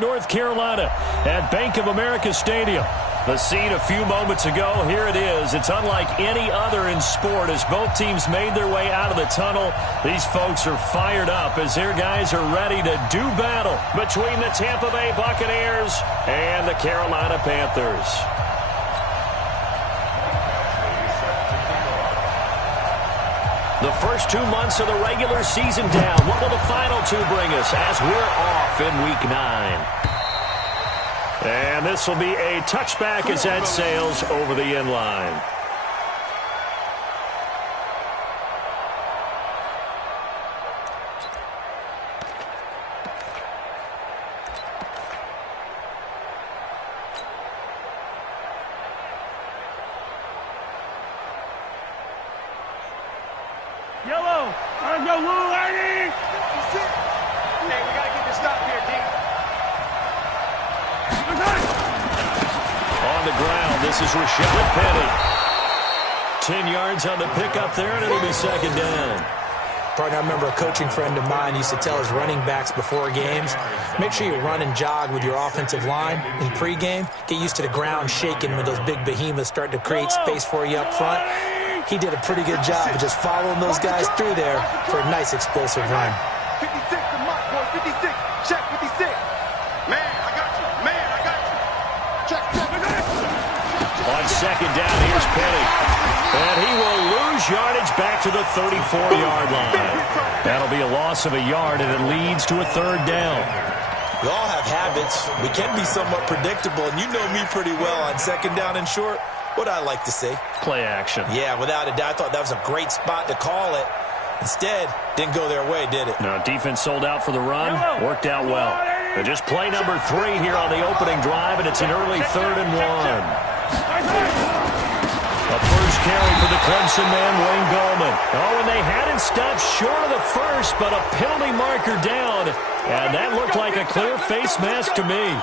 North Carolina at Bank of America Stadium. The scene a few moments ago, here it is. It's unlike any other in sport as both teams made their way out of the tunnel. These folks are fired up as their guys are ready to do battle between the Tampa Bay Buccaneers and the Carolina Panthers. The first 2 months of the regular season down. What will the final two bring us as we're off in Week 9? And this will be a touchback as that sails over the end line. Yellow, on your blue lady. Hey, we gotta get this stop here, D. On the ground, this is Rashad Penny. 10 yards on the pickup there, and it'll be second down. Partner, I remember a coaching friend of mine used to tell his running backs before games, make sure you run and jog with your offensive line in pregame. Get used to the ground shaking when those big behemoths start to create space for you up front. He did a pretty good job of just following those guys through there for a nice explosive run. 56 to Mott, boy, 56. Check 56. Man, I got you. Man, I got you. Check. On second down, here's Penny. And he will lose yardage back to the 34-yard line. That'll be a loss of a yard, and it leads to a third down. We all have habits. We can be somewhat predictable, and you know me pretty well on second down and short. What I like to say? Play action. Yeah, without a doubt. I thought that was a great spot to call it. Instead, didn't go their way, did it? No, defense sold out for the run. Worked out well. But just play number 3 here on the opening drive, and it's an early 3rd and 1. A first carry for the Clemson man, Wayne Gallman. Oh, and they had it stopped short of the first, but a penalty marker down. And that looked like a clear face mask to me.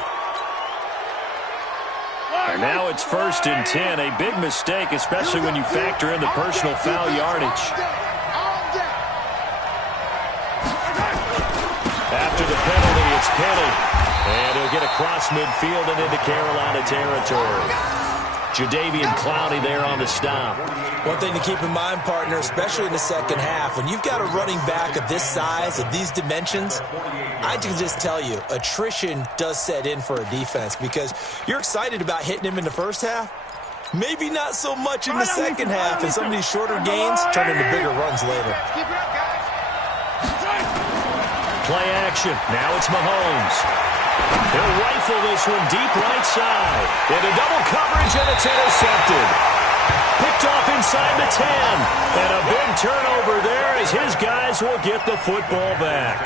And now it's 1st and 10. A big mistake, especially when you factor in the personal foul yardage. After the penalty, it's Penny. And he'll get across midfield and into Carolina territory. Jadeveon Clowney there on the stop. One thing to keep in mind, partner, especially in the second half, when you've got a running back of this size, of these dimensions, I can just tell you, attrition does set in for a defense because you're excited about hitting him in the first half. Maybe not so much in the second half, and some of these shorter gains turn into bigger runs later. Play action. Now it's Mahomes. He'll rifle this one deep right side. Into double coverage, and it's intercepted. Picked off inside the 10. And a big turnover there as his guys will get the football back.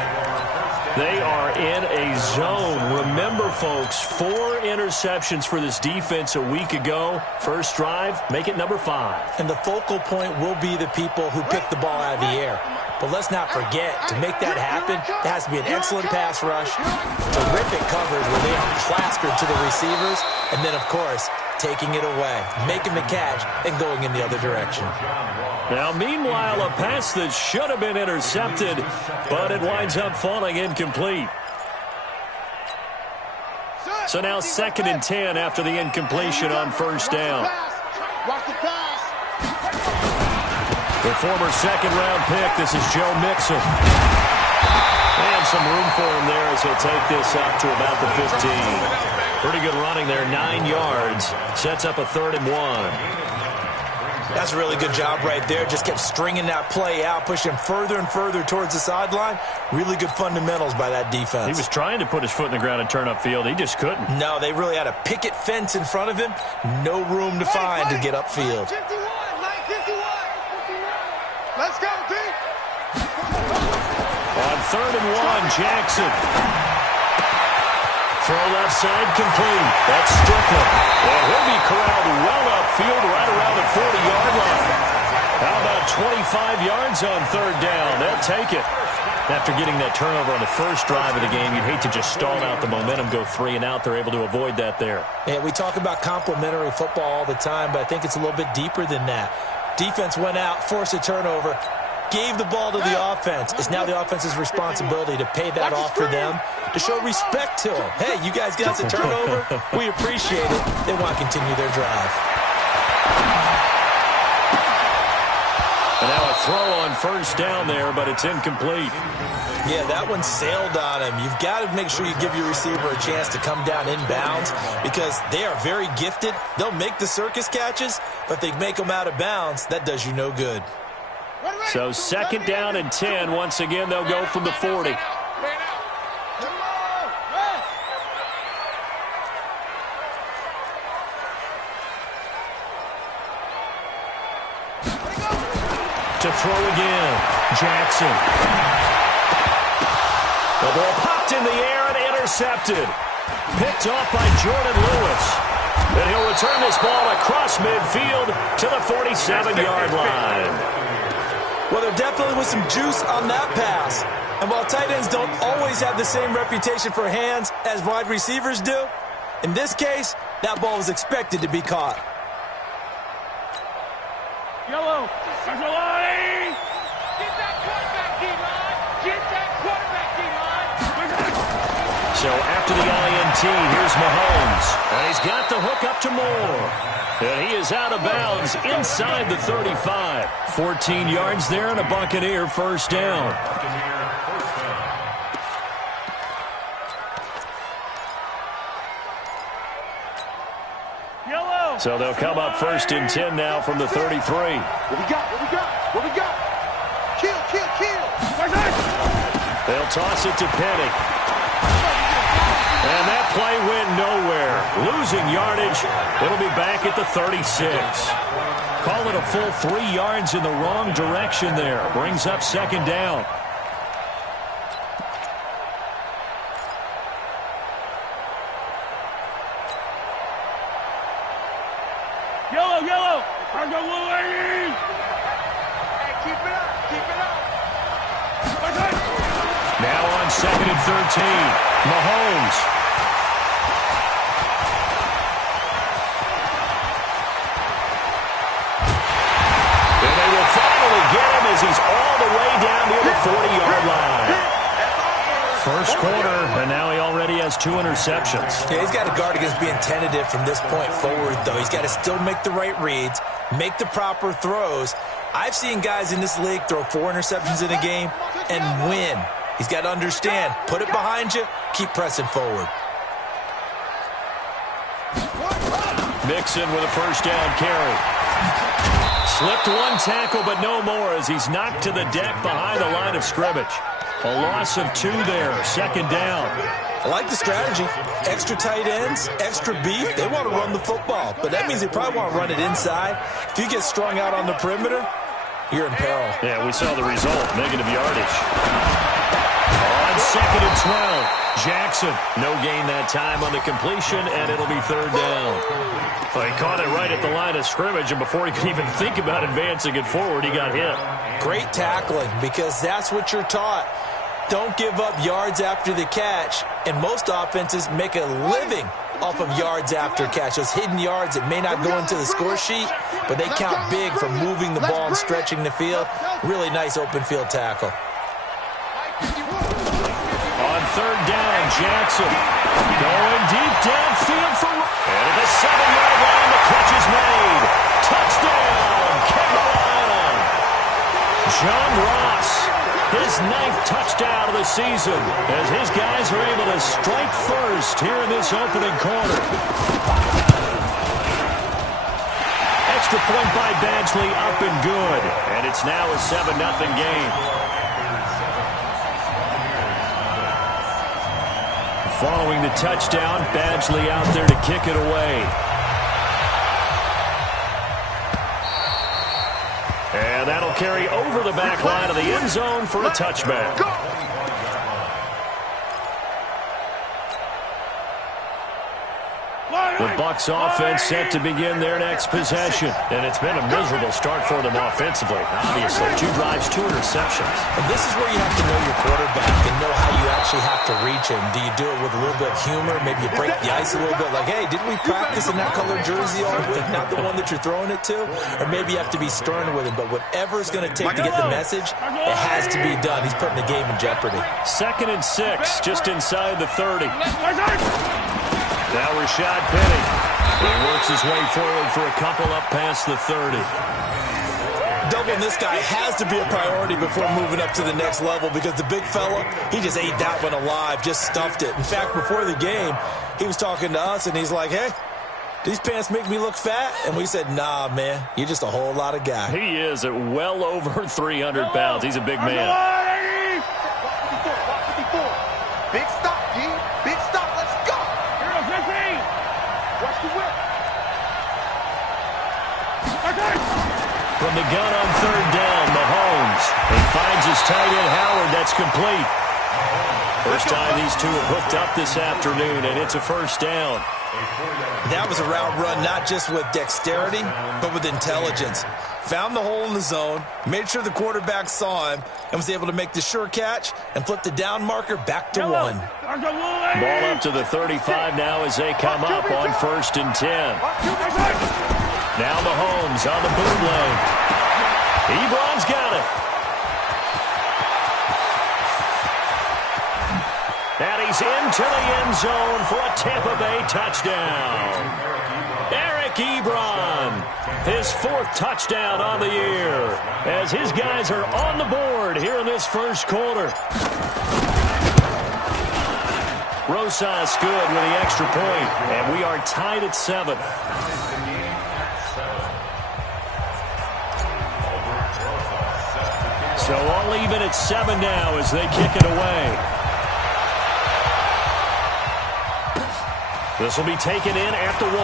They are in a zone. Remember, folks, 4 interceptions for this defense a week ago. First drive, make it number 5. And the focal point will be the people who pick the ball out of the air. But let's not forget, to make that happen, there has to be an excellent pass rush, terrific coverage where they are plastered to the receivers, and then, of course, taking it away, making the catch, and going in the other direction. Now, meanwhile, a pass that should have been intercepted, but it winds up falling incomplete. So now 2nd and 10 after the incompletion on first down. Watch the pass. The former 2nd-round pick, this is Joe Mixon. And some room for him there as he'll take this up to about the 15. Pretty good running there, 9 yards. Sets up a 3rd and 1. That's a really good job right there. Just kept stringing that play out, pushing further and further towards the sideline. Really good fundamentals by that defense. He was trying to put his foot in the ground and turn upfield. He just couldn't. No, they really had a picket fence in front of him. No room to find to get upfield. 51, 951. Let's go, D. On 3rd and 1, Jackson. Throw left side complete. That's Strickland. And he'll be corralled well upfield right around the 40-yard line. How about 25 yards on 3rd down? They'll take it. After getting that turnover on the first drive of the game, you'd hate to just stall out the momentum, go 3 and out. They're able to avoid that there. Yeah, we talk about complementary football all the time, but I think it's a little bit deeper than that. Defense went out, forced a turnover. gave the ball to the offense. It's now the offense's responsibility to pay that off for them, to show respect to them. Hey, you guys got the turnover. We appreciate it. They want to continue their drive. And now a throw on first down there, but it's incomplete. Yeah, that one sailed on him. You've got to make sure you give your receiver a chance to come down inbounds because they are very gifted. They'll make the circus catches, but if they make them out of bounds, that does you no good. So second down and 10. Once again, they'll go from the 40. To throw again, Jackson. The ball popped in the air and intercepted. Picked off by Jordan Lewis. And he'll return this ball across midfield to the 47-yard line. Well, there definitely was some juice on that pass. And while tight ends don't always have the same reputation for hands as wide receivers do, in this case, that ball was expected to be caught. Yellow. There's a line. Get that quarterback, D-line. Get that quarterback, D-line. So after the INT, here's Mahomes. And he's got the hook up to Moore. And he is out of bounds inside the 35. 14 yards there and a Buccaneer first down. So they'll come up first and 10 now from the 33. What we got? What we got? What we got? Kill, kill, kill. They'll toss it to Penny. And that play went nowhere. Losing yardage. It'll be back at the 36. Call it a full 3 yards in the wrong direction there. Brings up second down. Yellow, yellow. Hey, keep it up, keep it up. Now on second and 13. Mahomes. And they will finally get him as he's all the way down near the 40-yard line. First quarter, and now he already has 2 interceptions. Yeah, he's got to guard against being tentative from this point forward, though. He's got to still make the right reads, make the proper throws. I've seen guys in this league throw 4 interceptions in a game and win. He's got to understand, put it behind you, keep pressing forward. Mixon with a first down carry. Slipped one tackle, but no more as he's knocked to the deck behind the line of scrimmage. A loss of 2 there, second down. I like the strategy. Extra tight ends, extra beef. They want to run the football, but that means they probably want to run it inside. If you get strung out on the perimeter, you're in peril. Yeah, we saw the result, negative yardage. On second and 12, Jackson. No gain that time on the completion, and it'll be third down. Well, he caught it right at the line of scrimmage, and before he could even think about advancing it forward, he got hit. Great tackling, because that's what you're taught. Don't give up yards after the catch, and most offenses make a living off of yards after catch. Those hidden yards that may not go into the score sheet, but they count big for moving the ball and stretching the field. Really nice open field tackle. On third down, Jackson going deep downfield for... And at the 7-yard line, the catch is made. Touchdown, Carolina. John Ross, his 9th touchdown of the season, as his guys are able to strike first here in this opening quarter. Extra point by Badgley, up and good. And it's now a 7-0 game. Following the touchdown, Badgley out there to kick it away. And that'll carry over the back line of the end zone for a touchback. The Bucs offense set to begin their next possession. And it's been a miserable start for them offensively. Obviously, 2 drives, 2 interceptions. And this is where you have to know your quarterback and know how you actually have to reach him. Do you do it with a little bit of humor? Maybe you break the ice a little bit. Like, hey, didn't we practice in that colored jersey all week? Not the one that you're throwing it to? Or maybe you have to be stern with him. But whatever it's going to take to get the message, it has to be done. He's putting the game in jeopardy. 2nd and 6, just inside the 30. Now Rashad Penny. He works his way forward for a couple up past the 30. Doubling this guy has to be a priority before moving up to the next level because the big fella, he just ate that one alive, just stuffed it. In fact, before the game, he was talking to us, and he's like, hey, these pants make me look fat? And we said, nah, man, you're just a whole lot of guy. He is at well over 300 pounds. He's a big man. Big stop, G. Big stop. Let's go. Watch the whip. From the gun on 3rd down, Mahomes. He finds his tight end, Howard. That's complete. First time these two have hooked up this afternoon, and it's a 1st down. That was a route run not just with dexterity, but with intelligence. Found the hole in the zone, made sure the quarterback saw him, and was able to make the sure catch and flip the down marker back to 1. Ball up to the 35 now as they come up on 1st and 10. Now Mahomes on the bootleg. Ebron's got it. And he's into the end zone for a Tampa Bay touchdown. Eric Ebron, his 4th touchdown on the year, as his guys are on the board here in this 1st quarter. Rosas good with the extra point, and we are tied at 7. So all even at 7 now as they kick it away. This will be taken in at the 1.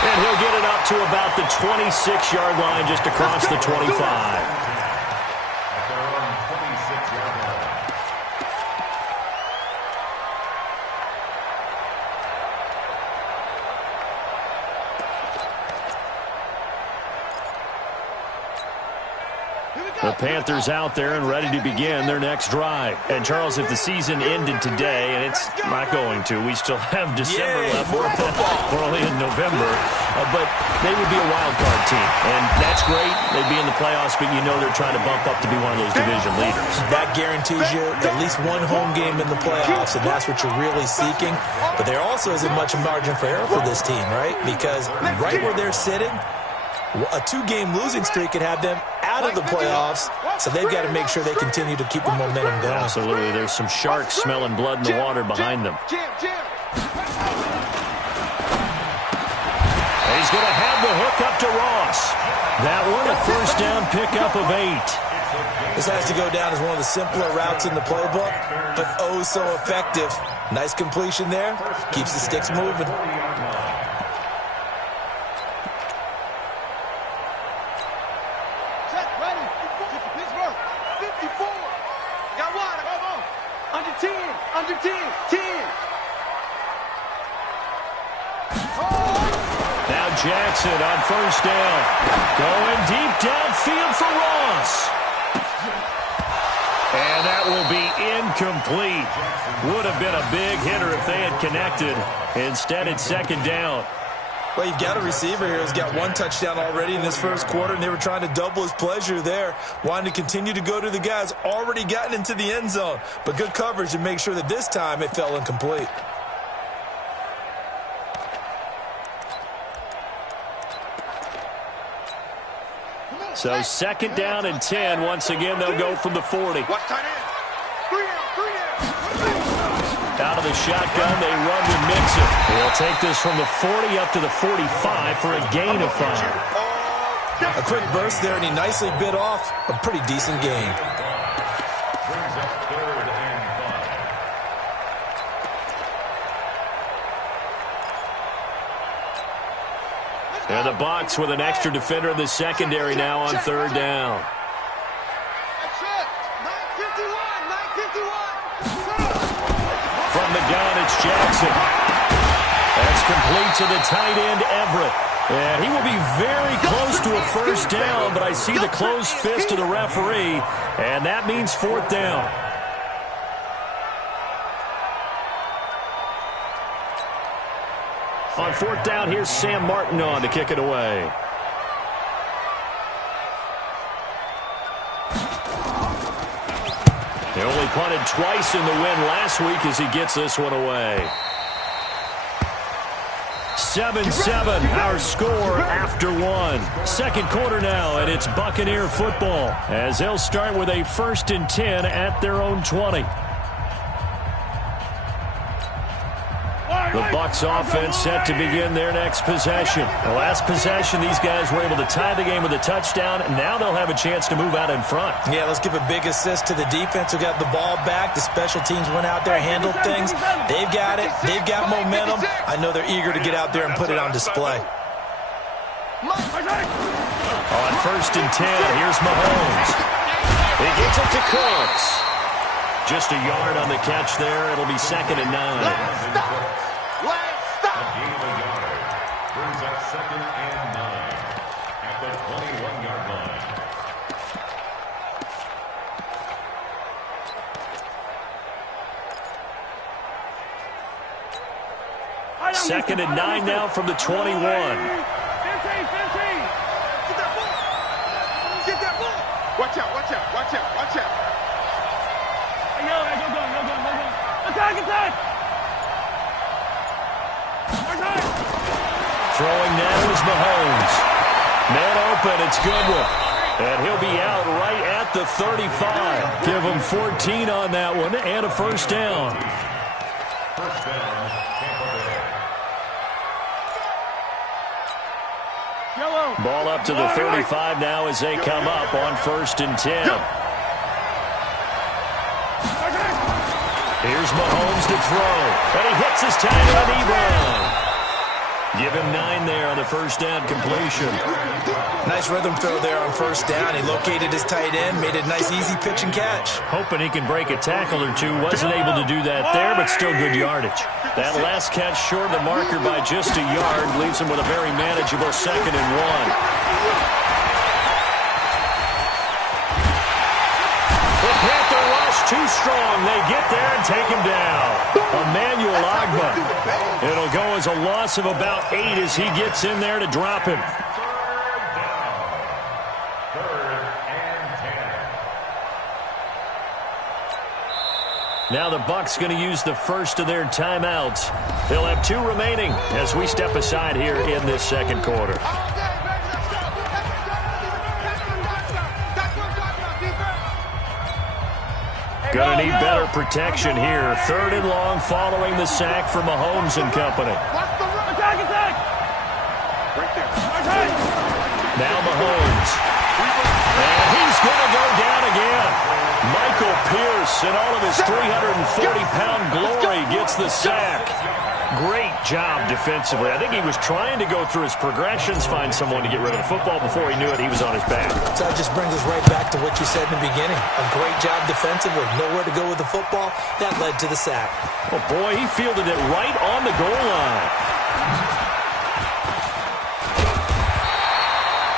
And he'll get it up to about the 26-yard line, just across the 25. The Panthers out there and ready to begin their next drive. And, Charles, if the season ended today, and it's not going to, we still have December left. We're only in November. But they would be a wild card team. And that's great. They'd be in the playoffs, but you know they're trying to bump up to be one of those division leaders. That guarantees you at least 1 home game in the playoffs, and that's what you're really seeking. But there also isn't much margin for error for this team, right? Because right where they're sitting, a 2-game losing streak could have them out of the playoffs, so they've got to make sure they continue to keep the momentum going. Absolutely. There's some sharks smelling blood in the water behind them. He's going to have the hook up to Ross. That one a 1st down pickup of 8. This has to go down as one of the simpler routes in the playbook, but oh so effective. Nice completion there. Keeps the sticks moving. Under 10. Now Jackson on 1st down. Going deep downfield for Ross. And that will be incomplete. Would have been a big hitter if they had connected. Instead, it's 2nd down. Well, you've got a receiver here who's got 1 touchdown already in this 1st quarter, and they were trying to double his pleasure there, wanting to continue to go to the guys already gotten into the end zone. But good coverage to make sure that this time it fell incomplete. So 2nd down and 10. Once again, they'll go from the 40. Watch tight end. 3 down. Out of the shotgun, they run with Mixon. He'll take this from the 40 up to the 45 for a gain of 5. A quick burst there, and he nicely bit off a pretty decent gain. And the Bucs with an extra defender in the secondary now on 3rd down. From the gun, It's Jackson. That's complete to the tight end, Everett. And he will be very close to a first down, but I see the closed fist of the referee, and that means fourth down. On fourth down, here's Sam Martin on to kick it away. He only punted twice in the win last week as he gets this one away. 7-7, our score after one. Second quarter now, and it's Buccaneer football as they'll start with a 1st and 10 at their own 20. The Bucs offense set to begin their next possession. The last possession, these guys were able to tie the game with a touchdown, and now they'll have a chance to move out in front. Yeah, let's give a big assist to the defense who got the ball back. The special teams went out there, handled things. They've got it. They've got momentum. I know they're eager to get out there and put it on display. On 1st and 10, here's Mahomes. He gets it to Cooks. Just a yard on the catch there. It'll be 2nd and 9. Brings up 2nd and 9 at the 21-yard line. 2nd and 9 now from the 21. Get that ball. Watch out, watch out, watch out, watch out. Attack! Throwing now is Mahomes. Man open, it's Goodwin. And he'll be out right at the 35. Give him 14 on that one and a first down. First down, Tampa Bay. Ball up to the 35 now as they come up on 1st and 10. Here's Mahomes to throw. And he hits his tight end, Ebron. Give him 9 there on the first down completion. Nice rhythm throw there on 1st down. He located his tight end, made it a nice, easy pitch and catch. Hoping he can break a tackle or two. Wasn't able to do that there, but still good yardage. That last catch short of the marker by just a yard leaves him with a very manageable 2nd and 1. The Panther rush too strong. They get there and take him down. Emmanuel Ogbah. It'll go as a loss of about 8 as he gets in there to drop him. 3rd and 10. Now the Bucs going to use the first of their timeouts. They'll have 2 remaining as we step aside here in this second quarter. Going to need better protection here. 3rd and long following the sack for Mahomes and company. Attack! Right there. Now Mahomes. And he's going to go down again. Michael Pierce, in all of his 340-pound glory, gets the sack. Great job defensively. I think he was trying to go through his progressions, find someone to get rid of the football. Before he knew it, he was on his back. So that just brings us right back to what you said in the beginning. A great job defensively. Nowhere to go with the football. That led to the sack. Oh, boy, he fielded it right on the goal line.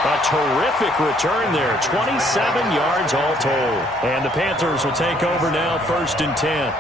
A terrific return there. 27 yards all told. And the Panthers will take over now, 1st and 10.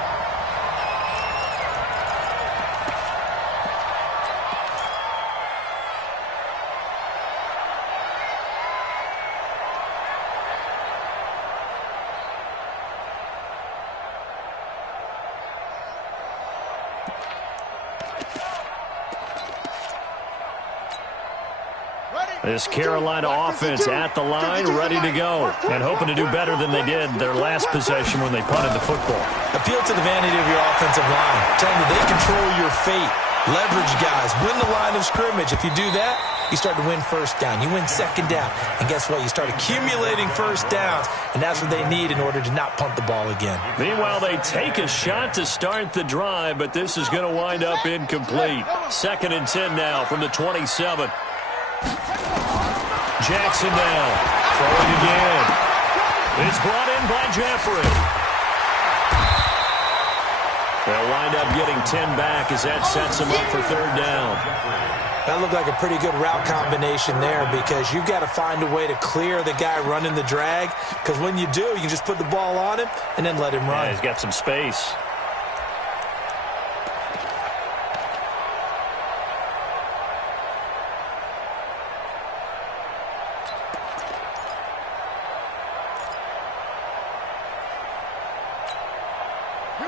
This Carolina offense at the line, ready to go, and hoping to do better than they did their last possession when they punted the football. Appeal to the vanity of your offensive line. Tell them they control your fate. Leverage guys. Win the line of scrimmage. If you do that, you start to win 1st down. You win 2nd down. And guess what? You start accumulating 1st downs, and that's what they need in order to not punt the ball again. Meanwhile, they take a shot to start the drive, but this is going to wind up incomplete. 2nd and 10 now from the 27. Jackson now, throwing again. It's brought in by Jeffrey. They'll wind up getting 10 back as that sets them up for third down. That looked like a pretty good route combination there because you've got to find a way to clear the guy running the drag, because when you do, you can just put the ball on him and then let him run. Yeah, he's got some space.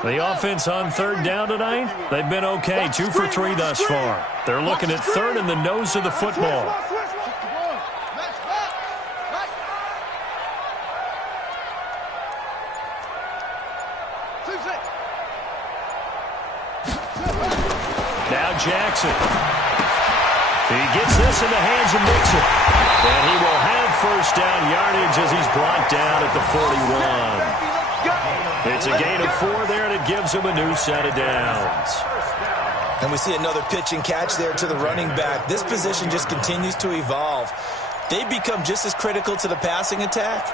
The offense on third down tonight, they've been okay, 2 for 3 thus far. They're looking at third in the nose of the football. Now Jackson. He gets this in the hands of Mixon. And he will have first down yardage as he's brought down at the 41. It's a gain of 4 there, and it gives him a new set of downs. And we see another pitch and catch there to the running back. This position just continues to evolve. They become just as critical to the passing attack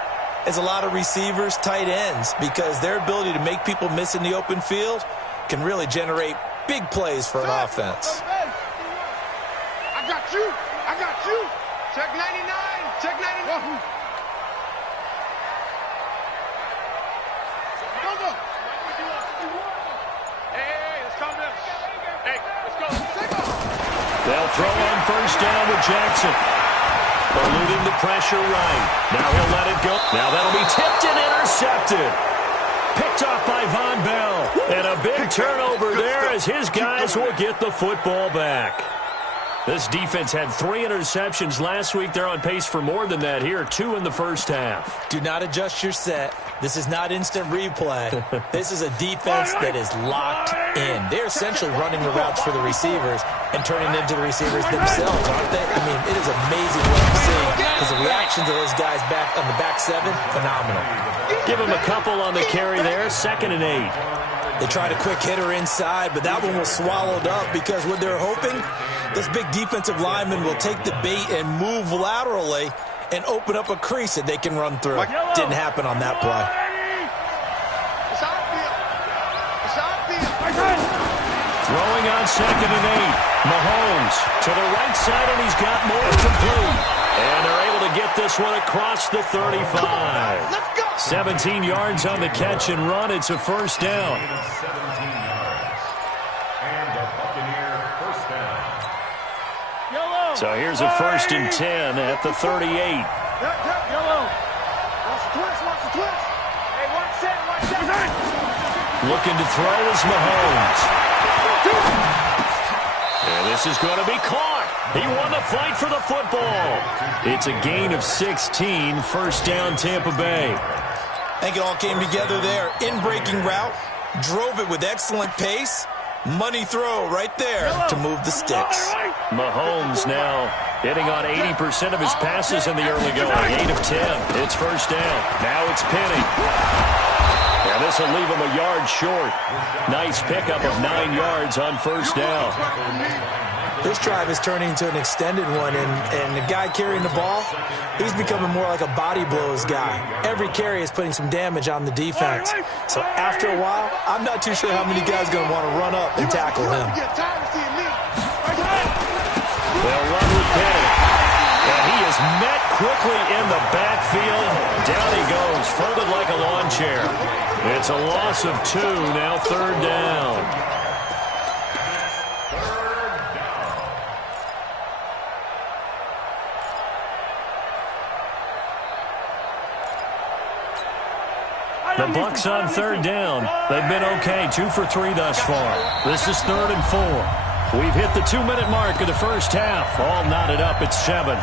as a lot of receivers, tight ends, because their ability to make people miss in the open field can really generate big plays for an offense. I got you. I got you. Check 99. Check 99. They'll throw on first down with Jackson. Eluding the pressure right. Now he'll let it go. Now that'll be tipped and intercepted. Picked off by Von Bell. And a big turnover there as his guys will get the football back. This defense had 3 interceptions last week. They're on pace for more than that here. 2 in the first half. Do not adjust your set. This is not instant replay. This is a defense that is locked in. They're essentially running the routes for the receivers and turning them to the receivers themselves, aren't they? I mean, it is amazing what I'm seeing because the reaction to those guys back on the back 7, phenomenal. Give him a couple on the carry there. 2nd and 8. They tried a quick hitter inside, but that one was swallowed up because what they're hoping, this big defensive lineman will take the bait and move laterally and open up a crease that they can run through. Didn't happen on that play. Throwing on 2nd and 8. Mahomes to the right side, and he's got more complete. And they're able to get this one across the 35. 17 yards on the catch and run. It's a first down. So here's a 1st and 10 at the 38. Yellow. Watch the twist, watch the twist. Hey, watch that. Looking to throw is Mahomes. And this is going to be caught. He won the fight for the football. It's a gain of 16, first down Tampa Bay. I think it all came together there. In-breaking route, drove it with excellent pace. Money throw right there to move the sticks. Mahomes now hitting on 80% of his passes in the early going. 8 of 10. It's first down. Now it's Penny. And this will leave him a yard short. Nice pickup of 9 yards on first down. This drive is turning into an extended one, and the guy carrying the ball, he's becoming more like a body blows guy. Every carry is putting some damage on the defense. So after a while, I'm not too sure how many guys are going to want to run up and tackle him. They'll run with Penny. And he is met quickly in the backfield. Down he goes, folded like a lawn chair. It's a loss of 2, now third down. The Bucs on third down. They've been okay, 2 for 3 thus far. This is 3rd and 4. We've hit the 2-minute mark of the first half. All knotted up at 7.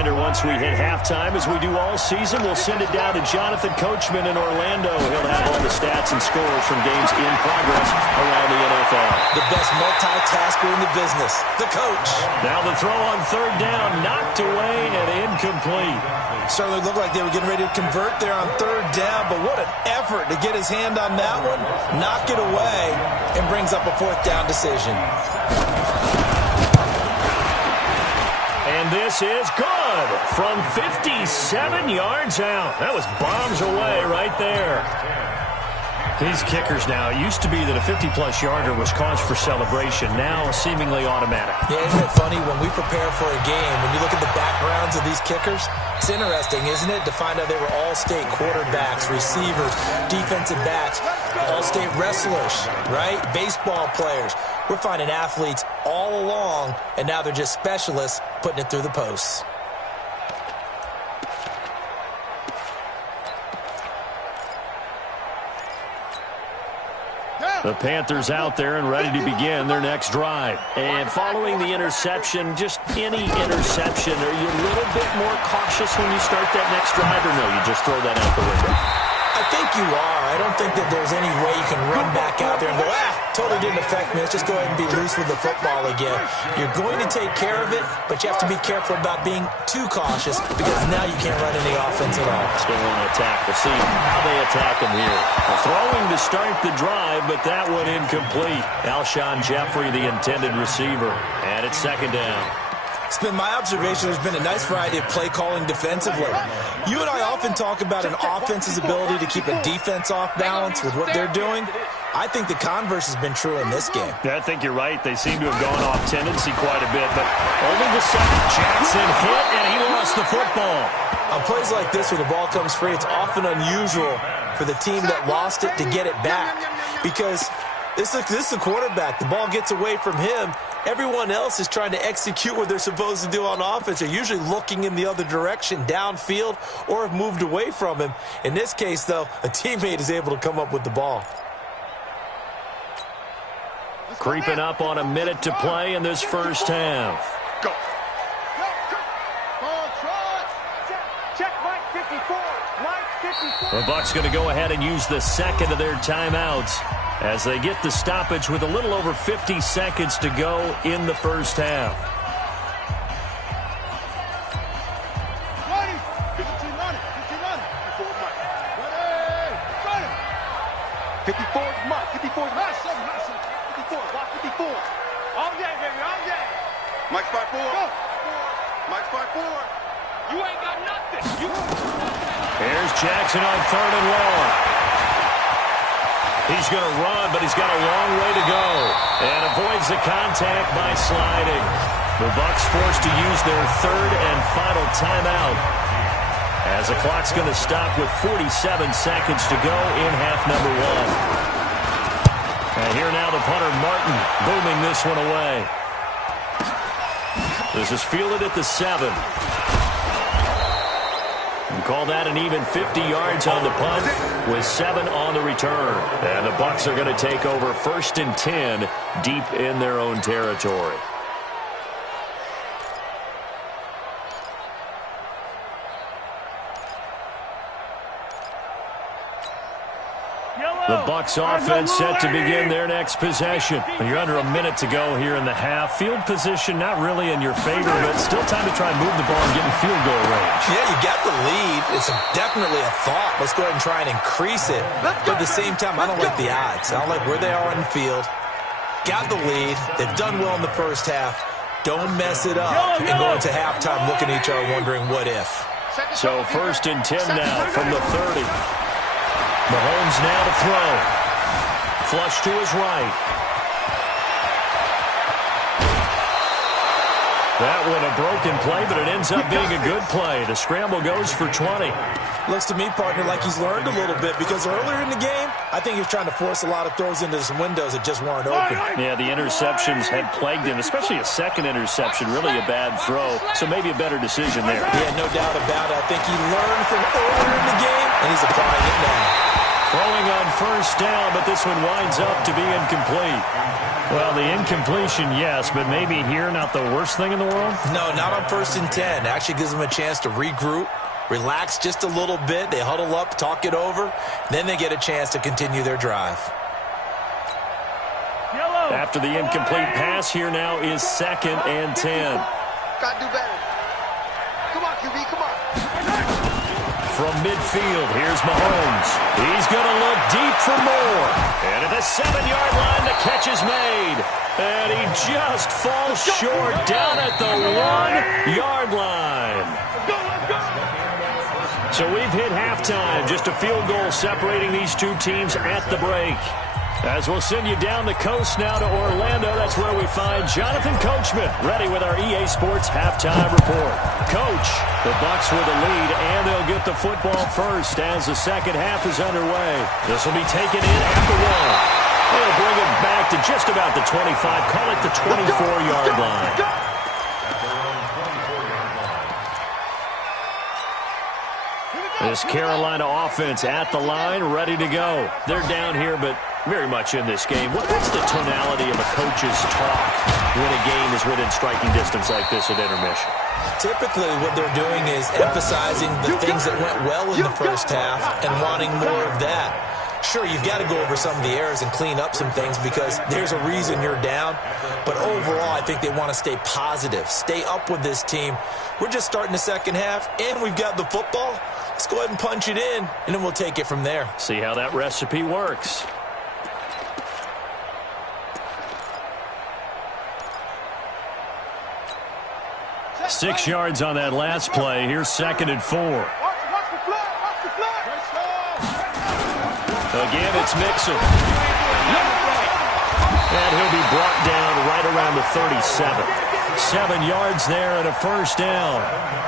A reminder, once we hit halftime, as we do all season, we'll send it down to Jonathan Coachman in Orlando. He'll have all the stats and scores from games in progress around the NFL. The best multitasker in the business, the coach. Now the throw on third down, knocked away and incomplete. Certainly looked like they were getting ready to convert there on third down, but what an effort to get his hand on that one, knock it away, and brings up a fourth down decision. And this is good from 57 yards out. That was bombs away right there. These kickers now, it used to be that a 50-plus yarder was cause for celebration. Now seemingly automatic. Yeah, isn't it funny when we prepare for a game, when you look at the backgrounds of these kickers, it's interesting, isn't it, to find out they were all-state quarterbacks, receivers, defensive backs, all-state wrestlers, right? Baseball players. We're finding athletes all along, and now they're just specialists putting it through the posts. The Panthers out there and ready to begin their next drive. And following the interception, just any interception, are you a little bit more cautious when you start that next drive, or no, you just throw that out the window? I think you are. I don't think that there's any way you can run back out there and go, totally didn't affect me. Let's just go ahead and be loose with the football again. You're going to take care of it, but you have to be careful about being too cautious because now you can't run any offense at all. Still want to attack. We'll see how they attack him here. Throwing to start the drive, but that one incomplete. Alshon Jeffrey, the intended receiver. And it's second down. It's been my observation there's been a nice variety of play calling defensively. You and I often talk about an offense's ability to keep a defense off balance with what they're doing. I think the converse has been true in this game. Yeah, I think you're right. They seem to have gone off tendency quite a bit, but only the second. Jackson hit, and he lost the football. On plays like this where the ball comes free, it's often unusual for the team that lost it to get it back because this is the quarterback. The ball gets away from him. Everyone else is trying to execute what they're supposed to do on offense. They're usually looking in the other direction, downfield, or have moved away from him. In this case, though, a teammate is able to come up with the ball. Creeping up on a minute to play in this first half. Go. Check Mike 54. Mike 54. The Bucs going to go ahead and use the second of their timeouts as they get the stoppage with a little over 50 seconds to go in the first half. 54 is Mike. 54 is Mike. 54. Block 54. All day, baby, all day. Mike spot 4. Go. Mike spot 4. You ain't got nothing. Here's Jackson on third and long. He's going to run, but he's got a long way to go. And avoids the contact by sliding. The Bucs forced to use their third and final timeout as the clock's going to stop with 47 seconds to go in half number one. And here now the punter, Martin, booming this one away. This is fielded at the 7. And call that an even 50 yards on the punt with 7 on the return. And the Bucs are going to take over 1st and 10 deep in their own territory. The Bucs offense set to begin their next possession. And you're under a minute to go here in the half. Field position not really in your favor, but still time to try and move the ball and get in field goal range. Yeah, you got the lead. It's definitely a thought. Let's go ahead and try and increase it. But at the same time, I don't like the odds. I don't like where they are on the field. Got the lead. They've done well in the first half. Don't mess it up and go into halftime looking at each other wondering what if. So 1st and 10 now from the 30. Mahomes now to throw. Flush to his right. That one a broken play, but it ends up being a good play. The scramble goes for 20. Looks to me, partner, like he's learned a little bit because earlier in the game, I think he was trying to force a lot of throws into some windows that just weren't open. Yeah, the interceptions had plagued him, especially a second interception, really a bad throw. So maybe a better decision there. Yeah, no doubt about it. I think he learned from earlier in the game, and he's applying it now. Throwing on 1st down, but this one winds up to be incomplete. Well, the incompletion, yes, but maybe here not the worst thing in the world? No, not on 1st and 10. Actually gives them a chance to regroup, relax just a little bit. They huddle up, talk it over. Then they get a chance to continue their drive. After the incomplete pass, here now is 2nd and 10. Gotta do better. Come on, QB, come on. From midfield, here's Mahomes. He's going to look deep for more. And at the 7-yard line, the catch is made. And he just falls short down at the 1-yard line. So we've hit halftime. Just a field goal separating these two teams at the break. As we'll send you down the coast now to Orlando, that's where we find Jonathan Coachman, ready with our EA Sports halftime report. Coach, the Bucs with the lead, and they'll get the football first as the second half is underway. This will be taken in at the 1. They'll bring it back to just about the 25, call it the 24-yard line. This Carolina offense at the line, ready to go. They're down here, but very much in this game. What's the tonality of a coach's talk when a game is within striking distance like this at intermission? Typically, what they're doing is emphasizing the things that went well in the first half and wanting more of that. Sure, you've got to go over some of the errors and clean up some things because there's a reason you're down. But overall, I think they want to stay positive, stay up with this team. We're just starting the second half, and we've got the football. Let's go ahead and punch it in, and then we'll take it from there. See how that recipe works. Six yards on that last play. Here's 2nd and 4. Again, it's Mixon. And he'll be brought down right around the 37. 7 yards there and a first down.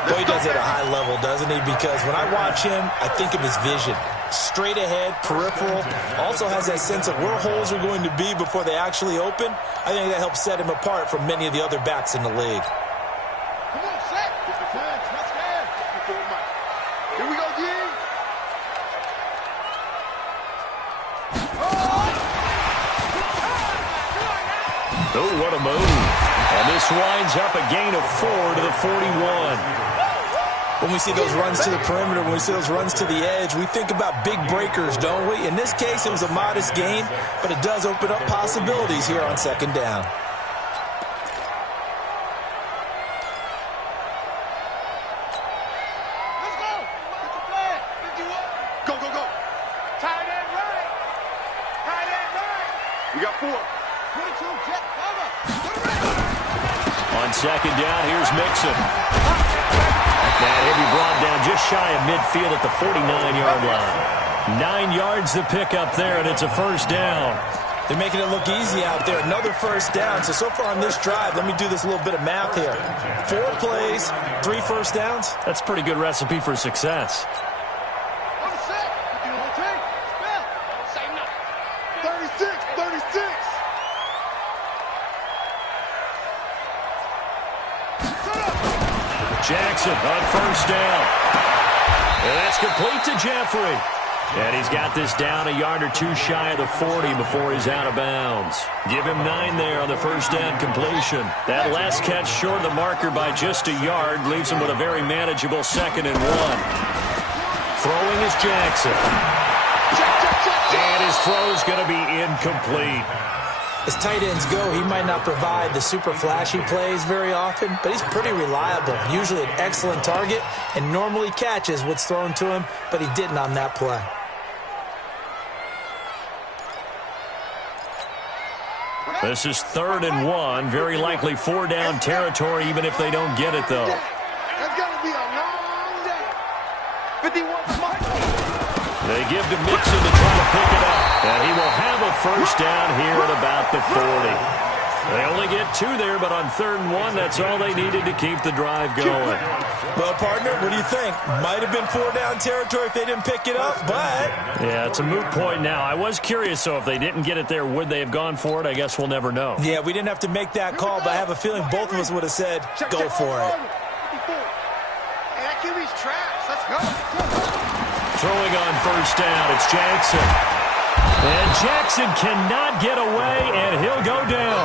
Boy, he does it at a high level, doesn't he? Because when I watch him, I think of his vision. Straight ahead, peripheral. Also has that sense of where holes are going to be before they actually open. I think that helps set him apart from many of the other backs in the league. Here we go, G. Oh, what a move. And this winds up a gain of 4 to the 41. When we see those runs to the perimeter, when we see those runs to the edge, we think about big breakers, don't we? In this case, it was a modest gain, but it does open up possibilities here on 2nd down. We got 4. On 2nd down, here's Mixon. That he'll be brought down just shy of midfield at the 49-yard line. 9 yards to pick up there, and it's a first down. They're making it look easy out there. Another first down. So far on this drive, let me do this little bit of math here. 4 plays, 3 first downs. That's a pretty good recipe for success. 36. Jackson on first down. And that's complete to Jeffrey. And he's got this down a yard or 2 shy of the 40 before he's out of bounds. Give him 9 there on the first down completion. That last catch short of the marker by just a yard leaves him with a very manageable 2nd and 1. Throwing is Jackson. And his throw is going to be incomplete. As tight ends go, he might not provide the super flashy plays very often, but he's pretty reliable. Usually an excellent target and normally catches what's thrown to him, but he didn't on that play. This is 3rd and 1. Very likely 4 down territory, even if they don't get it, though. That's going to be a long day. 51 They give to Mixon to try to pick it up. And he will have a first down here at about the 40. They only get 2 there, but on 3rd and 1, that's all they needed to keep the drive going. Well, partner, what do you think? Might have been 4 down territory if they didn't pick it up, but... Yeah, it's a moot point now. I was curious, so if they didn't get it there, would they have gone for it? I guess we'll never know. Yeah, we didn't have to make that call, but I have a feeling both of us would have said, go for it. Hey, that QB's trash. Let's go. Throwing on first down, it's Jackson. And Jackson cannot get away, and he'll go down.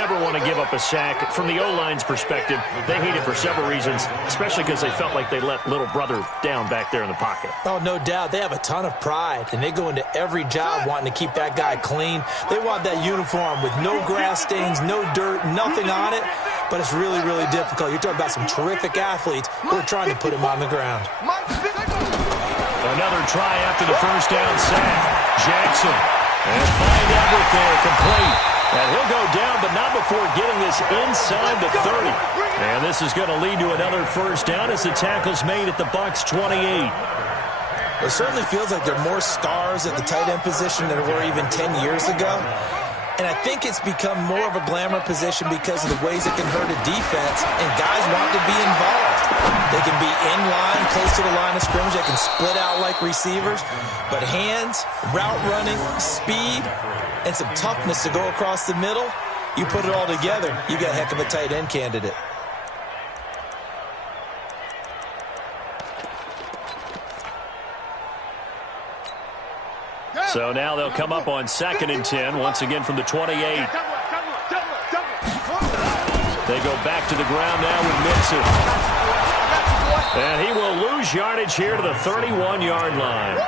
never want to give up a sack. From the O-line's perspective, they hate it for several reasons, especially because they felt like they let little brother down back there in the pocket. Oh, no doubt. They have a ton of pride, and they go into every job wanting to keep that guy clean. They want that uniform with no grass stains, no dirt, nothing on it, but it's really, really difficult. You're talking about some terrific athletes who are trying to put him on the ground. Another try after the first down sack. Jackson. And find Everett there, complete. And he'll go down, but not before getting this inside the 30. And this is going to lead to another first down as the tackle's made at the Bucs 28. It certainly feels like there are more stars at the tight end position than there were even 10 years ago. And I think it's become more of a glamour position because of the ways it can hurt a defense, and guys want to be involved. They can be in line, close to the line of scrimmage. They can split out like receivers. But hands, route running, speed, and some toughness to go across the middle, you put it all together, you got a heck of a tight end candidate. So now they'll come up on 2nd and 10, once again from the 28. They go back to the ground now with Mixon. And he will lose yardage here to the 31-yard line.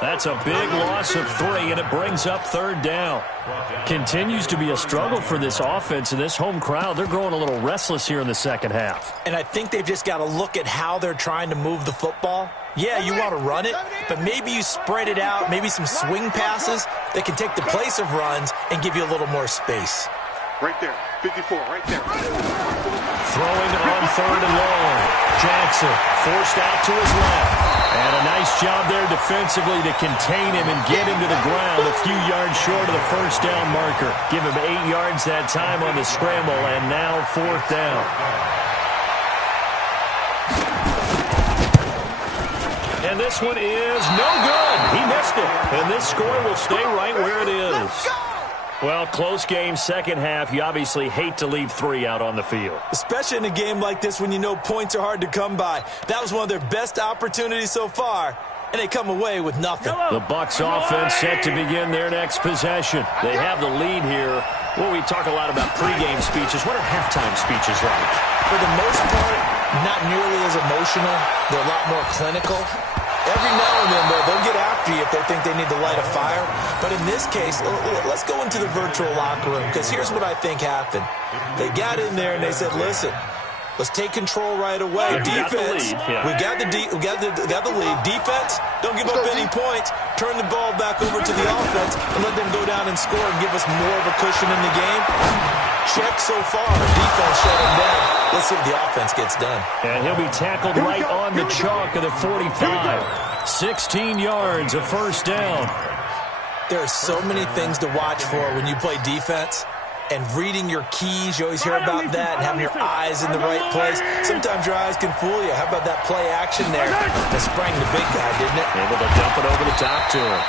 That's a big loss of 3, and it brings up 3rd down. Continues to be a struggle for this offense and this home crowd. They're growing a little restless here in the second half. And I think they've just got to look at how they're trying to move the football. Yeah, you want to run it, but maybe you spread it out, maybe some swing passes that can take the place of runs and give you a little more space. Right there, 54, right there. Throwing on 3rd and long. Jackson forced out to his left. And a nice job there defensively to contain him and get him to the ground a few yards short of the first down marker. Give him 8 yards that time on the scramble, and now 4th down. And this one is no good. He missed it. And this score will stay right where it is. Well, close game, second half. You obviously hate to leave 3 out on the field. Especially in a game like this when you know points are hard to come by. That was one of their best opportunities so far, and they come away with nothing. The Bucs offense set to begin their next possession. They have the lead here. Well, we talk a lot about pregame speeches. What are halftime speeches like? For the most part, not nearly as emotional. They're a lot more clinical. Every now and then, though, they'll get after you if they think they need to light a fire. But in this case, let's go into the virtual locker room, because here's what I think happened. They got in there and they said, listen, let's take control right away. Defense, we got the lead. Defense, don't give up any points. Turn the ball back over to the offense and let them go down and score and give us more of a cushion in the game. Check so far. Defense shut him down. Let's see if the offense gets done. And he'll be tackled right on the chalk of the 45. 16 yards, a first down. There are so many things to watch for when you play defense. And reading your keys, you always hear about that, and having your eyes in the right place. Sometimes your eyes can fool you. How about that play action there? That sprang the big guy, didn't it? Able to dump it over the top to him.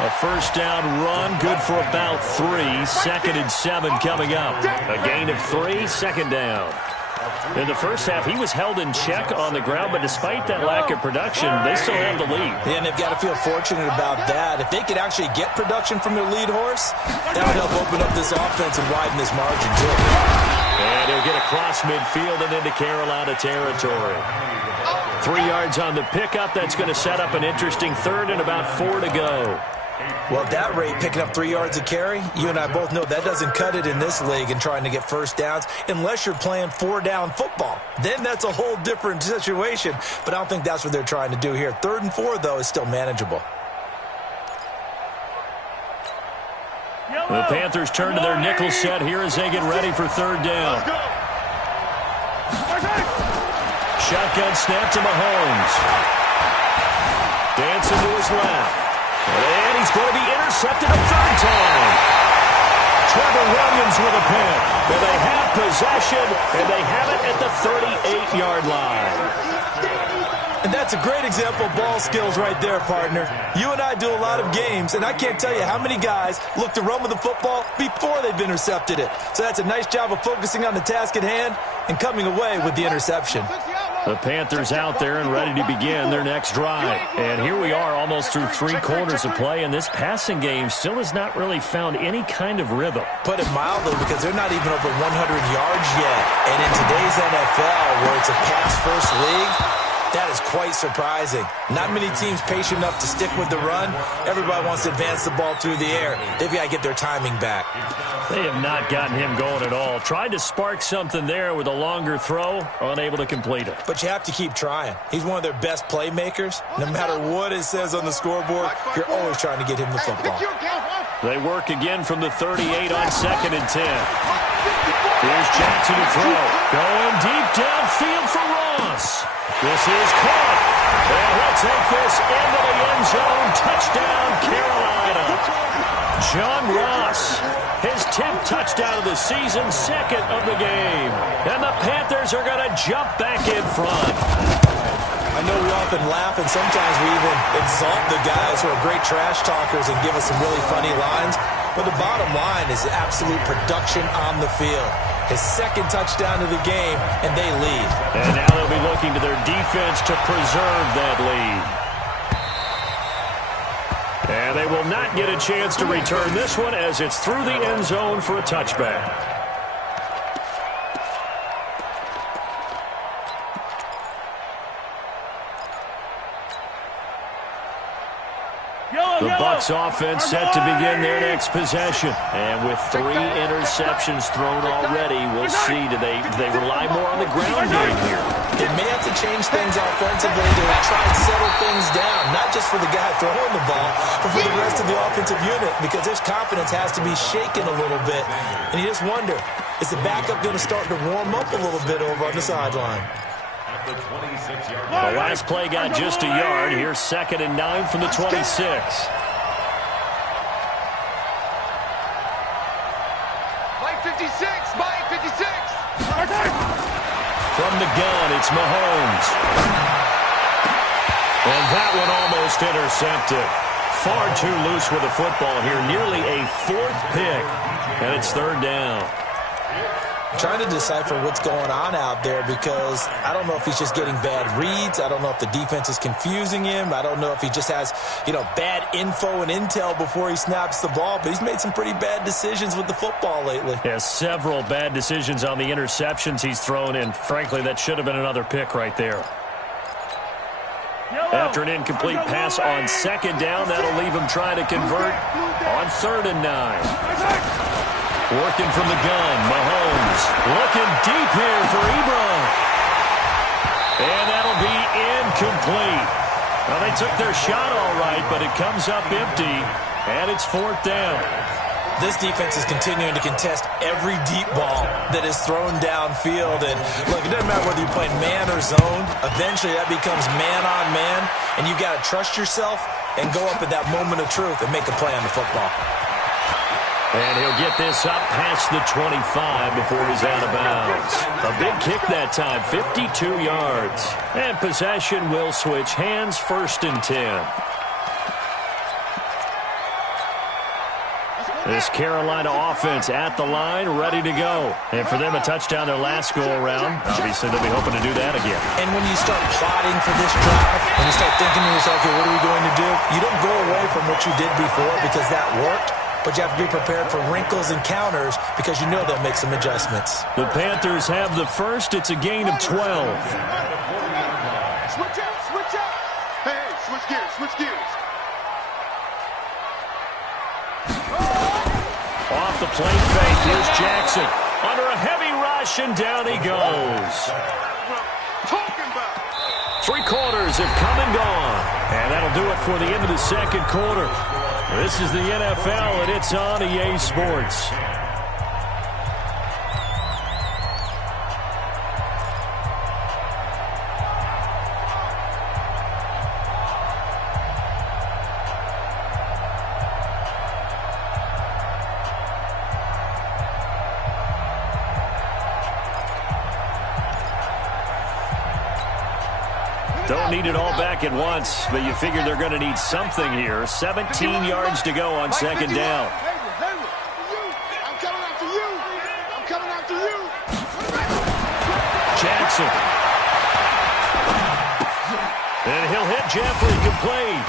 A first down run, good for about 3. 2nd and 7 coming up. A gain of 3, 2nd down. In the first half, he was held in check on the ground, but despite that lack of production, they still have the lead. Yeah, and they've got to feel fortunate about that. If they could actually get production from their lead horse, that would help open up this offense and widen this margin, too. And he'll get across midfield and into Carolina territory. 3 yards on the pickup. That's going to set up an interesting 3rd and about 4 to go. Well, at that rate, picking up 3 yards a carry, you and I both know that doesn't cut it in this league and trying to get first downs unless you're playing 4-down football. Then that's a whole different situation, but I don't think that's what they're trying to do here. 3rd and 4, though, is still manageable. The Panthers turn to their nickel set here as they get ready for 3rd down. Shotgun snap to Mahomes. Dancing to his left. And he's going to be intercepted a 3rd time. Trevor Williams with a pick. But they have possession, and they have it at the 38-yard line. And that's a great example of ball skills right there, partner. You and I do a lot of games, and I can't tell you how many guys look to run with the football before they've intercepted it. So that's a nice job of focusing on the task at hand and coming away with the interception. The Panthers out there and ready to begin their next drive. And here we are almost through 3 quarters of play, and this passing game still has not really found any kind of rhythm. Put it mildly, because they're not even over 100 yards yet. And in today's NFL, where it's a pass-first league, that is quite surprising. Not many teams patient enough to stick with the run. Everybody wants to advance the ball through the air. They've got to get their timing back. They have not gotten him going at all. Tried to spark something there with a longer throw, unable to complete it. But you have to keep trying. He's one of their best playmakers. No matter what it says on the scoreboard, you're always trying to get him the football. They work again from the 38 on 2nd and 10. Here's Jackson to throw. Going deep downfield for Ross. This is caught. And he'll take this into the end zone. Touchdown, Carolina. John Ross, his 10th touchdown of the season, 2nd of the game. And the Panthers are going to jump back in front. I know we often laugh, and sometimes we even exalt the guys who are great trash talkers and give us some really funny lines. But the bottom line is absolute production on the field. His 2nd touchdown of the game, and they lead. And now they'll be looking to their defense to preserve that lead. And they will not get a chance to return this one as it's through the end zone for a touchback. The Bucs offense set to begin their next possession. And with 3 interceptions thrown already, we'll see, do they rely more on the ground game here? They may have to change things offensively to try and settle things down, not just for the guy throwing the ball, but for the rest of the offensive unit, because their confidence has to be shaken a little bit. And you just wonder, is the backup going to start to warm up a little bit over on the sideline? The last play got just a yard. Here's 2nd and 9 from the 26. Mike 56, Mike 56. From the gun, it's Mahomes. And that one almost intercepted. Far too loose with the football here. Nearly a 4th pick. And it's 3rd down. Trying to decipher what's going on out there, because I don't know if he's just getting bad reads. I don't know if the defense is confusing him. I don't know if he just has, bad info and intel before he snaps the ball. But he's made some pretty bad decisions with the football lately. Yes, several bad decisions on the interceptions he's thrown, and frankly, that should have been another pick right there. After an incomplete pass on 2nd down, that'll leave him trying to convert on 3rd and 9. Working from the gun, Mahomes looking deep here for Ebron. And that'll be incomplete. Well, they took their shot all right, but it comes up empty, and it's 4th down. This defense is continuing to contest every deep ball that is thrown downfield. And, look, it doesn't matter whether you're playing man or zone. Eventually, that becomes man-on-man, and you've got to trust yourself and go up at that moment of truth and make a play on the football. And he'll get this up past the 25 before he's out of bounds. A big kick that time, 52 yards. And possession will switch hands, 1st and 10. This Carolina offense at the line, ready to go. And for them, a touchdown their last go-around. Obviously, they'll be hoping to do that again. And when you start plotting for this drive, and you start thinking to yourself, okay, what are we going to do? You don't go away from what you did before because that worked. But you have to be prepared for wrinkles and counters because you know they'll make some adjustments. The Panthers have the first. It's a gain of 12. Switch up, switch up. Hey, switch gears, switch gears. Off the play fake, here's Jackson. Under a heavy rush, and down he goes. Talking about. 3 quarters have come and gone. And that'll do it for the end of the 2nd quarter. This is the NFL, and it's on EA Sports. Don't need it all back at once, but you figure they're going to need something here. 17 yards to go on 2nd down. I'm coming after you. I'm coming after you. Jackson. he'll hit Jeffrey, complete.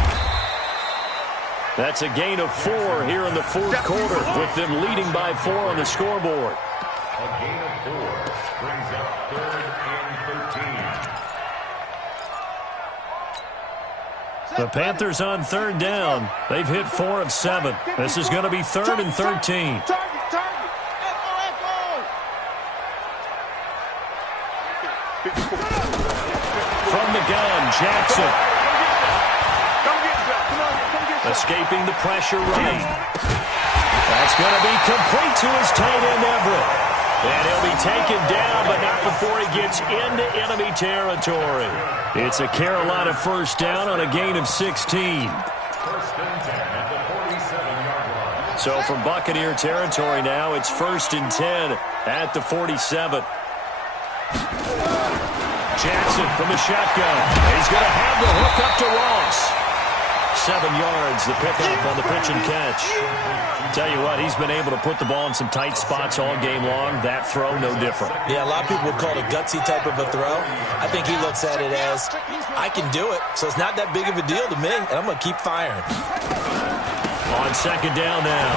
That's a gain of 4 here in the fourth quarter, with them leading by 4 on the scoreboard. A gain of 4 brings up 3rd and 13. The Panthers on 3rd down. They've hit 4 of 7. This is going to be 3rd and 13. From the gun, Jackson. Escaping the pressure right. That's going to be complete to his tight end, Everett. And he'll be taken down, but not before he gets into enemy territory. It's a Carolina first down on a gain of 16. 1st and 10 at the 47-yard line. So from Buccaneer territory now, it's 1st and 10 at the 47. Jackson from the shotgun. He's going to have the hook up to Ross. 7 yards, the pickup on the pitch and catch. Tell you what, he's been able to put the ball in some tight spots all game long. That throw, no different. Yeah, a lot of people would call it a gutsy type of a throw. I think he looks at it as, I can do it, so it's not that big of a deal to me, and I'm going to keep firing. On 2nd down now,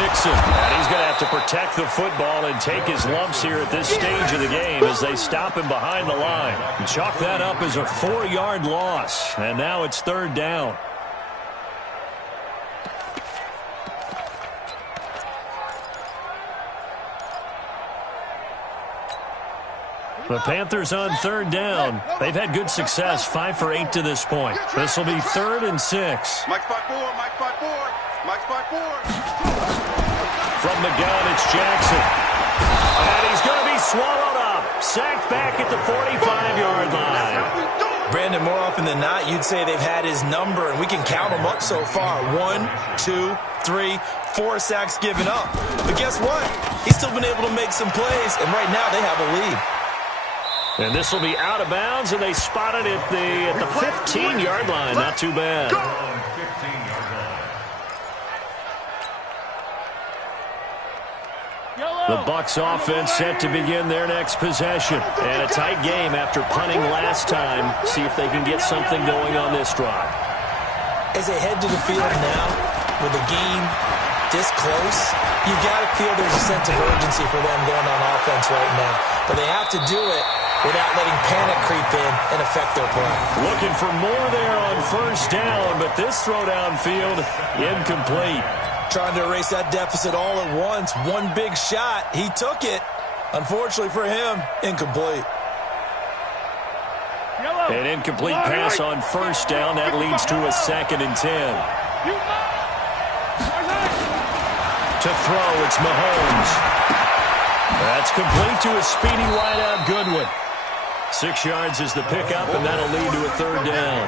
Nixon. And he's going to have to protect the football and take his lumps here at this stage of the game as they stop him behind the line. And chalk that up as a 4-yard loss. And now it's 3rd down. The Panthers on 3rd down. They've had good success, 5 for 8 to this point. This will be 3rd and 6. Mike 5-4, Mike 5-4, Mike 5-4. From the gun, it's Jackson. And he's going to be swallowed up. Sacked back at the 45-yard line. Brandon, more often than not, you'd say they've had his number, and we can count them up so far. 1, 2, 3, 4 sacks given up. But guess what? He's still been able to make some plays, and right now they have a lead. And this will be out of bounds, and they spot it at the 15-yard line. Not too bad. 15-yard line. The Bucs offense set to begin their next possession. And a tight game after punting last time. See if they can get something going on this drive. As they head to the field now, with the game this close, you've got to feel there's a sense of urgency for them going on offense right now. But they have to do it without letting panic creep in and affect their play. Looking for more there on 1st down, but this throw downfield, incomplete. Trying to erase that deficit all at once. One big shot. He took it. Unfortunately for him, incomplete. An incomplete pass on 1st down. That leads to a 2nd and 10. To throw, it's Mahomes. That's complete to a speedy wideout Goodwin. 6 yards is the pickup, and that'll lead to a 3rd down.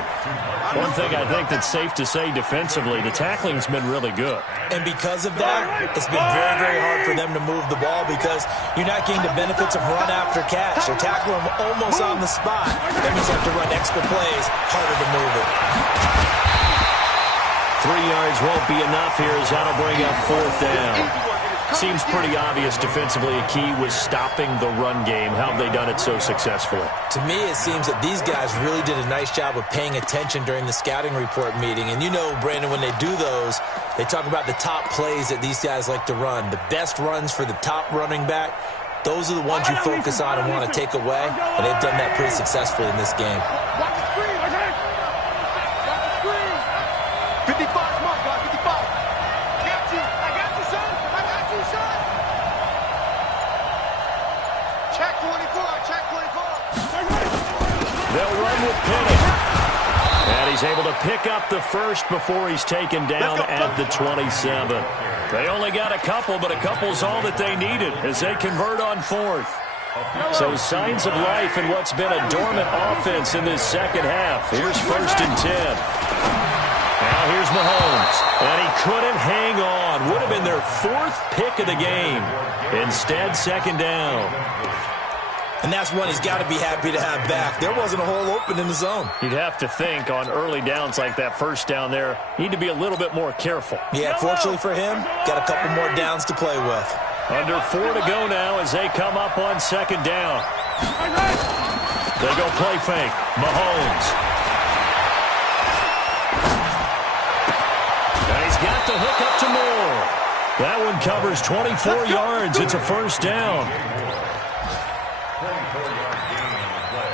One thing I think that's safe to say defensively, the tackling's been really good. And because of that, it's been very, very hard for them to move the ball because you're not getting the benefits of run after catch. They're tackling them almost on the spot. That means you have to run extra plays, harder to move it. 3 yards won't be enough here as that'll bring up 4th down. Seems pretty obvious defensively a key was stopping the run game. How have they done it so successfully? To me, it seems that these guys really did a nice job of paying attention during the scouting report meeting. And you know, Brandon, when they do those, they talk about the top plays that these guys like to run. The best runs for the top running back, those are the ones you focus on and want to take away. And they've done that pretty successfully in this game. 55, come on, guys, 55. I got you, son. Check 24, check 24. They'll run with Penny. And he's able to pick up the first before he's taken down at the 27. They only got a couple, but a couple's all that they needed as they convert on 4th. So signs of life in what's been a dormant offense in this second half. Here's 1st and 10. Now here's Mahomes, and he couldn't hang on. Would have been their 4th pick of the game. Instead, 2nd down. And that's one he's got to be happy to have back. There wasn't a hole open in the zone. You'd have to think on early downs like that 1st down there, need to be a little bit more careful. Yeah, fortunately for him, got a couple more downs to play with. Under 4 to go now as they come up on 2nd down. They go play fake. Mahomes. the hook up to Moore. That one covers 24 yards. It's a first down. 24-yard gain on the play.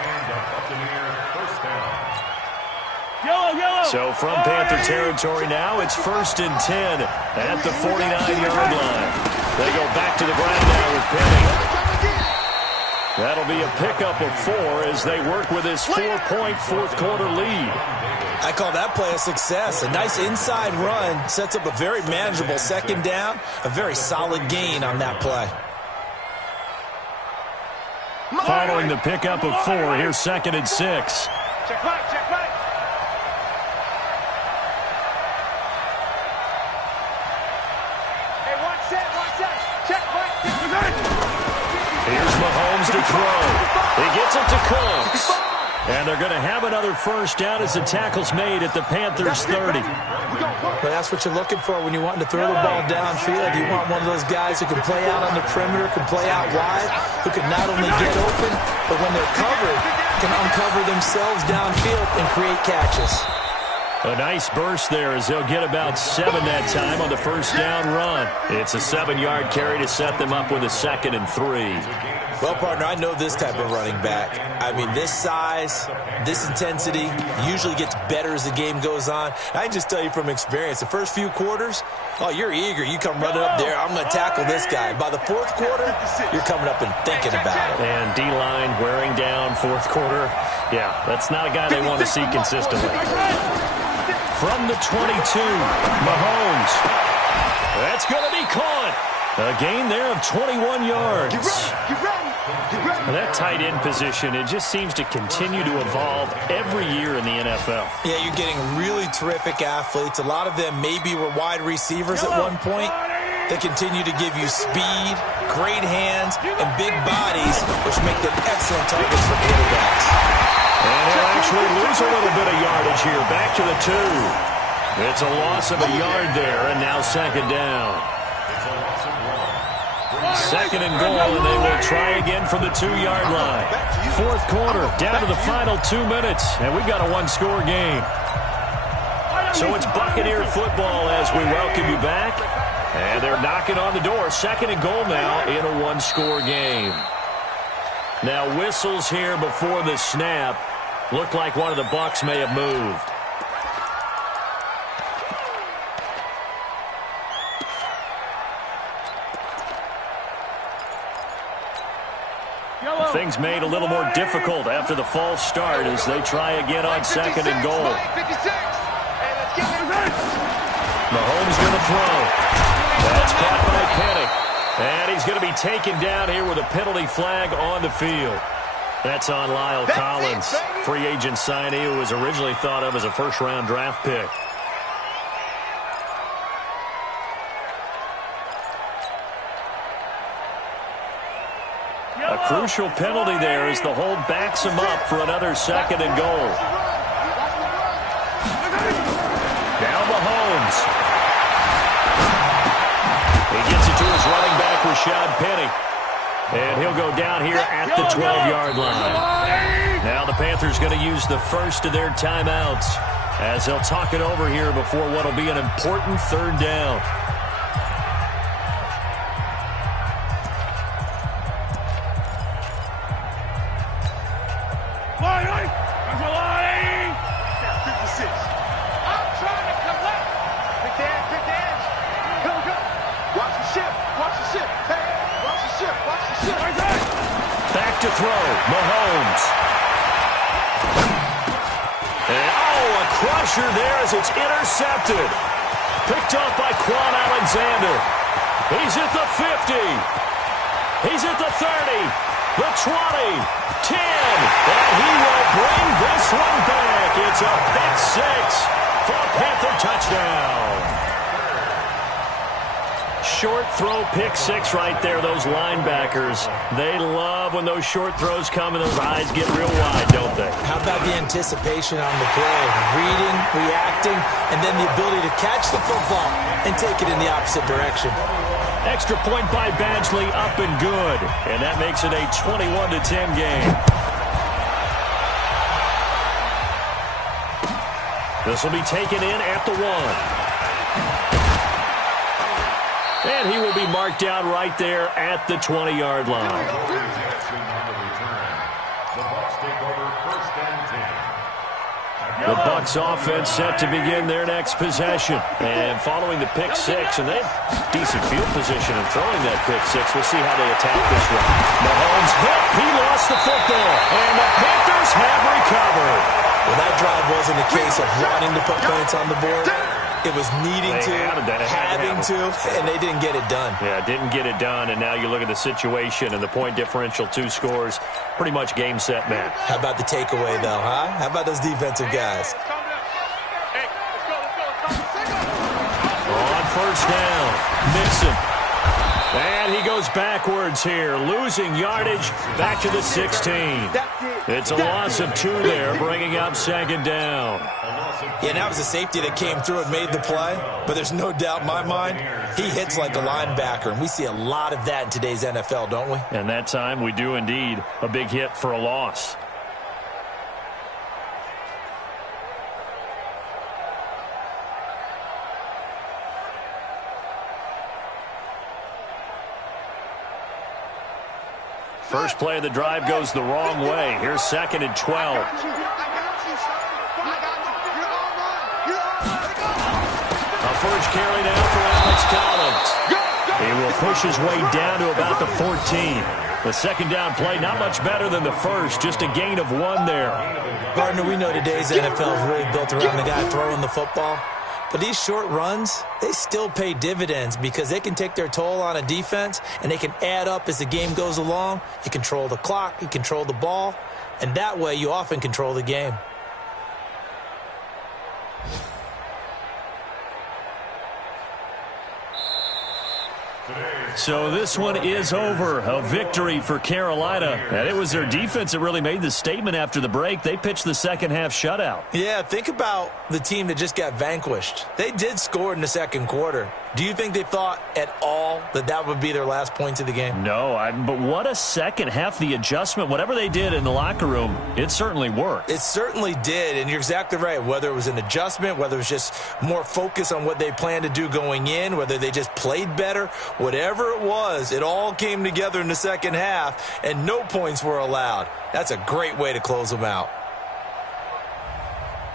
And the Buccaneers first down. So from Panther territory now, it's 1st and 10 at the 49-yard line. They go back to the ground now with Penny. That'll be a pickup of 4 as they work with this 4-point fourth-quarter lead. I call that play a success. A nice inside run sets up a very manageable second down. A very solid gain on that play. Following the pickup of 4, here's 2nd and 6. Check back, check back. Hey, one set. Check back. Here's Mahomes to throw. He gets it to Cooks. And they're going to have another first down as the tackle's made at the Panthers' 30. But that's what you're looking for when you want to throw the ball downfield. You want one of those guys who can play out on the perimeter, can play out wide, who can not only get open, but when they're covered, can uncover themselves downfield and create catches. A nice burst there as they'll get about 7 that time on the first down run. It's a 7-yard carry to set them up with a 2nd and 3. Well, partner, I know this type of running back. I mean, this size, this intensity usually gets better as the game goes on. I can just tell you from experience, the first few quarters, oh, you're eager. You come running up there, I'm going to tackle this guy. By the fourth quarter, you're coming up and thinking about it. And D-line wearing down fourth quarter. Yeah, that's not a guy they want to see consistently. From the 22, Mahomes. That's going to be caught. A gain there of 21 yards. Get ready. That tight end position, it just seems to continue to evolve every year in the NFL. Yeah, you're getting really terrific athletes. A lot of them maybe were wide receivers at one point. They continue to give you speed, great hands, and big bodies, which make them excellent targets for quarterbacks. And he'll actually lose a little bit of yardage here. Back to the 2. It's a loss of a yard there, and now 2nd down. 2nd and goal, and they will try again from the 2-yard line. Fourth quarter, down to the final 2 minutes, and we've got a one-score game. So it's Buccaneer football as we welcome you back. And they're knocking on the door. 2nd and goal now in a one-score game. Now whistles here before the snap. Looked like one of the Bucs may have moved. Things made a little more difficult after the false start as they try again on 2nd and goal. Mahomes going to throw. That's caught by Penny. And he's going to be taken down here with a penalty flag on the field. That's on Lyle Collins, free agent signee who was originally thought of as a first-round draft pick. A crucial penalty there as the hold backs him up for another 2nd and goal. Now Mahomes. He gets it to his running back, Rashad Penny. And he'll go down here at the 12-yard line. Now the Panthers going to use the first of their timeouts as they'll talk it over here before what will be an important 3rd down. Back to throw, Mahomes. And a crusher there as it's intercepted. Picked off by Quan Alexander. He's at the 50. He's at the 30, the 20, 10. And he will bring this one back. It's a pick 6 for a Panther touchdown. Short throw, pick 6 right there. Those linebackers, they love when those short throws come and those eyes get real wide, don't they? How about the anticipation on the play? Reading, reacting, and then the ability to catch the football and take it in the opposite direction. Extra point by Badgley, up and good. And that makes it a 21-10 game. This will be taken in at the 1. And he will be marked down right there at the 20-yard line. The Bucs offense set to begin their next possession. And following the pick six, and they have decent field position in throwing that pick six. We'll see how they attack this one. Mahomes hit. He lost the football. And the Panthers have recovered. Well, that drive wasn't a case of wanting to put points on the board. It was needing to, having to, and they didn't get it done. Yeah, didn't get it done, and now you look at the situation and the point differential, 2 scores, pretty much game, set, match. How about the takeaway, though, huh? How about those defensive guys? On first down, Mixon. And he goes backwards here, losing yardage back to the 16. It's a loss of 2 there, bringing up second down. Yeah, that was a safety that came through and made the play, but there's no doubt in my mind, he hits like a linebacker, and we see a lot of that in today's NFL, don't we? And that time we do indeed. A big hit for a loss. First play of the drive goes the wrong way. Here's 2nd and 12. A first carry now for Alex Collins. He will push his way down to about the 14. The second down play, not much better than the first, just a gain of 1 there. Partner, we know today's NFL is really built around the guy throwing the football. But these short runs, they still pay dividends because they can take their toll on a defense and they can add up as the game goes along. You control the clock, you control the ball, and that way you often control the game. So this one is over. A victory for Carolina. And it was their defense that really made the statement after the break. They pitched the second half shutout. Yeah, think about the team that just got vanquished. They did score in the second quarter. Do you think they thought at all that that would be their last points of the game? No, but what a second half. The adjustment, whatever they did in the locker room, it certainly worked. It certainly did, and you're exactly right. Whether it was an adjustment, whether it was just more focus on what they planned to do going in, whether they just played better, whatever it was, it all came together in the second half, and no points were allowed. That's a great way to close them out.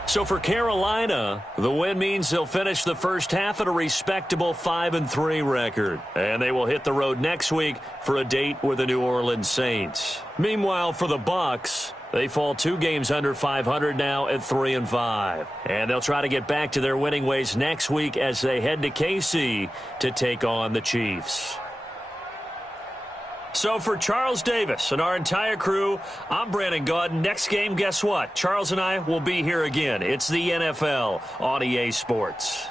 So for Carolina, the win means they'll finish the first half at a respectable 5-3 record. And they will hit the road next week for a date with the New Orleans Saints. Meanwhile, for the Bucs, they fall 2 games under 500 now at 3-5. And they'll try to get back to their winning ways next week as they head to KC to take on the Chiefs. So for Charles Davis and our entire crew, I'm Brandon Gaudin. Next game, guess what? Charles and I will be here again. It's the NFL on EA Sports.